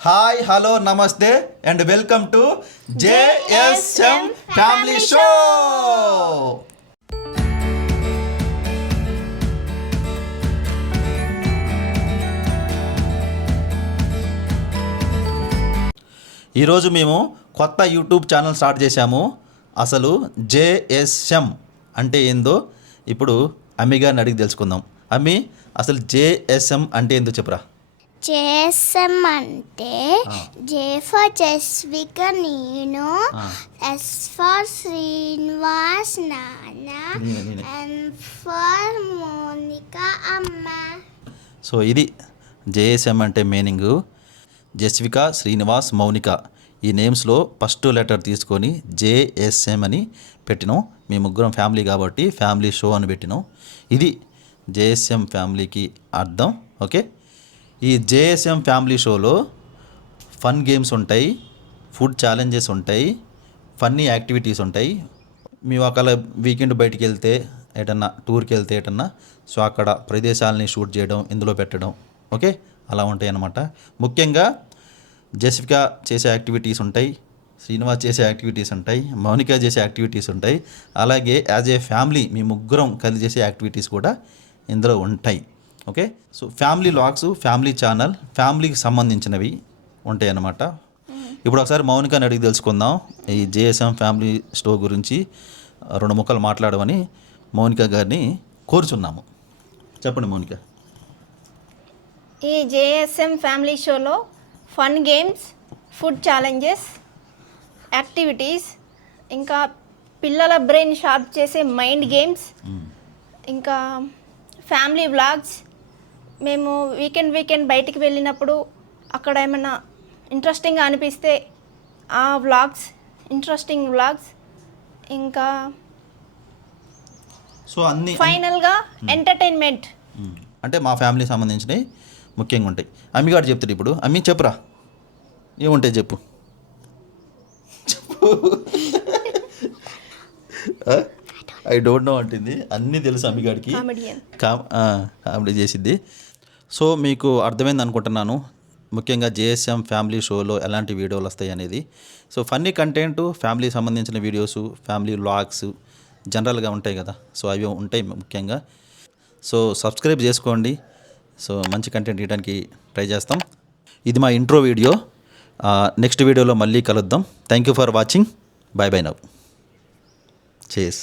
Hi hello నమస్తే and welcome to JSM family show. ఈరోజు మేము కొత్త యూట్యూబ్ ఛానల్ స్టార్ట్ చేశాము. అసలు జేఎస్ఎం అంటే ఏందో ఇప్పుడు అమ్మి గారిని అడిగి తెలుసుకుందాం. అమ్మి, అసలు జేఎస్ఎం అంటే ఏందో చెప్పురా. జేఎస్ఎం అంటే జే ఫర్ జస్విక నేను, ఎస్ ఫర్ శ్రీనివాస్ నాన్న, ఎం ఫర్ మోనిక అమ్మ. సో ఇది జేఎస్ఎం అంటే మీనింగు. జస్విక, శ్రీనివాస్, మౌనిక ఈ నేమ్స్లో ఫస్ట్ లెటర్ తీసుకొని జేఎస్ఎం అని పెట్టినాం. మీ ముగ్గురం ఫ్యామిలీ కాబట్టి ఫ్యామిలీ షో అని పెట్టినాం. ఇది జేఎస్ఎం ఫ్యామిలీకి అర్థం. ఓకే, ఈ జేఎస్ఎం ఫ్యామిలీ షోలో ఫన్ గేమ్స్ ఉంటాయి, ఫుడ్ ఛాలెంజెస్ ఉంటాయి, ఫన్నీ యాక్టివిటీస్ ఉంటాయి. మేము ఒకవేళ వీకెండ్ బయటికి వెళ్తే ఏటన్నా టూర్కి వెళ్తే ఏటన్నా సో అక్కడ ప్రదేశాలని షూట్ చేయడం, ఇందులో పెట్టడం. ఓకే, అలా ఉంటాయి అన్నమాట. ముఖ్యంగా జస్విక చేసే యాక్టివిటీస్ ఉంటాయి, శ్రీనివాస్ చేసే యాక్టివిటీస్ ఉంటాయి, మౌనిక చేసే యాక్టివిటీస్ ఉంటాయి. అలాగే యాజ్ ఏ ఫ్యామిలీ మీ ముగ్గురం కలిసి చేసే యాక్టివిటీస్ కూడా ఇందులో ఉంటాయి. Okay, so family vlogs, family channel, ఫ్యామిలీకి సంబంధించినవి ఉంటాయి అన్నమాట. ఇప్పుడు ఒకసారి మౌనికని అడిగి తెలుసుకుందాం ఈ జేఎస్ఎం ఫ్యామిలీ షో గురించి 2 ముక్కలు మాట్లాడమని మౌనిక గారిని కోరుచున్నాము. చెప్పండి మౌనిక. ఈ జేఎస్ఎం ఫ్యామిలీ షోలో fun games, food challenges, activities, ఇంకా పిల్లల బ్రెయిన్ షార్ప్ చేసే మైండ్ గేమ్స్, ఇంకా ఫ్యామిలీ వ్లాగ్స్. మేము వీకెండ్ బయటికి వెళ్ళినప్పుడు అక్కడ ఏమైనా ఇంట్రెస్టింగ్గా అనిపిస్తే ఆ వ్లాగ్స్, ఇంట్రెస్టింగ్ వ్లాగ్స్, ఇంకా సో అన్ని ఫైనల్గా ఎంటర్టైన్మెంట్ అంటే మా ఫ్యామిలీకి సంబంధించినవి ముఖ్యంగా ఉంటాయి. అమ్మి గారు చెప్తాడు. ఇప్పుడు అమ్మి చెప్పురా, ఏముంటాయి చెప్పు. ఐ డోంట్ నో అంటుంది. అన్నీ తెలుసు అమ్మి గారికి, కామెడీ చేసిద్ది. సో మీకు అర్థమైంది అనుకుంటున్నాను ముఖ్యంగా జేఎస్ఎం ఫ్యామిలీ షోలో ఎలాంటి వీడియోలు వస్తాయి అనేది. సో ఫన్నీ కంటెంట్, ఫ్యామిలీకి సంబంధించిన వీడియోస్, ఫ్యామిలీ వ్లాగ్స్ జనరల్గా ఉంటాయి కదా, సో అవి ఉంటాయి ముఖ్యంగా. సో సబ్స్క్రైబ్ చేసుకోండి. సో మంచి కంటెంట్ ఇవ్వడానికి ట్రై చేస్తాం. ఇది మా ఇంట్రో వీడియో. నెక్స్ట్ వీడియోలో మళ్ళీ కలుద్దాం. Thank you for watching. By by now. చేస్.